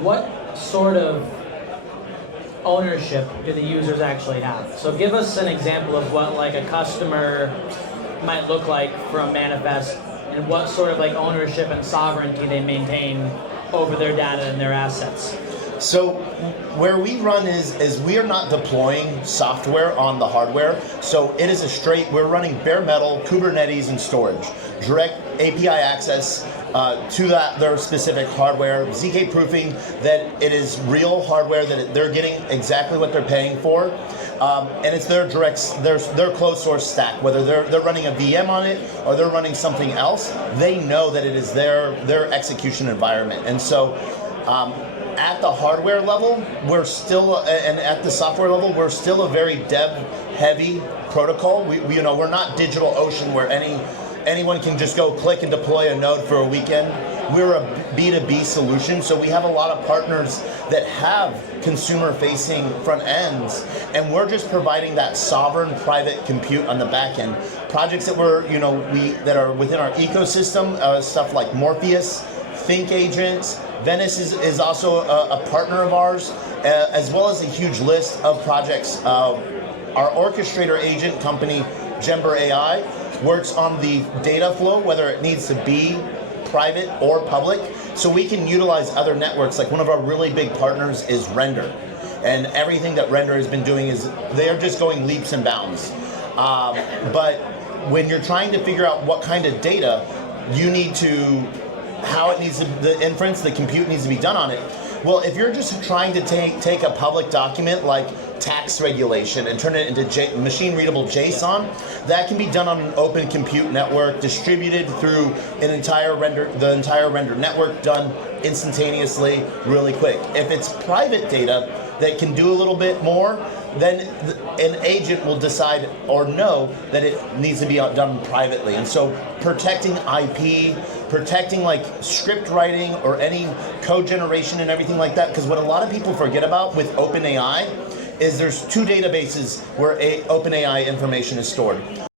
what sort of ownership do the users actually have? So give us an example of what like a customer might look like from Manifest, and what sort of like ownership and sovereignty they maintain over their data and their assets. So where we run is we are not deploying software on the hardware. So it is we're running bare metal, Kubernetes and storage, direct API access to their specific hardware, ZK proofing that it is real hardware, that they're getting exactly what they're paying for. And it's their closed source stack, whether they're running a VM on it or they're running something else, they know that it is their execution environment. And so at the hardware level, we're still, and at the software level, we're still a very dev-heavy protocol. We're not DigitalOcean where anyone can just go click and deploy a node for a weekend. We're a B2B solution, so we have a lot of partners that have consumer-facing front ends, and we're just providing that sovereign private compute on the back end. Projects that that are within our ecosystem, stuff like Morpheus, Think Agents. Venice is also a partner of ours, as well as a huge list of projects. Our orchestrator agent company, Gember AI, works on the data flow, whether it needs to be private or public, so we can utilize other networks. Like one of our really big partners is Render, and everything that Render has been doing is they're just going leaps and bounds. But when you're trying to figure out what kind of data you need to, how it needs to, the inference, the compute needs to be done on it. Well, if you're just trying to take a public document like tax regulation and turn it into machine-readable JSON, that can be done on an open compute network, distributed through the entire Render network, done instantaneously, really quick. If it's private data that can do a little bit more, then an agent will decide or know that it needs to be done privately. And so protecting IP, protecting like script writing or any code generation and everything like that, because what a lot of people forget about with OpenAI is there's two databases where OpenAI information is stored.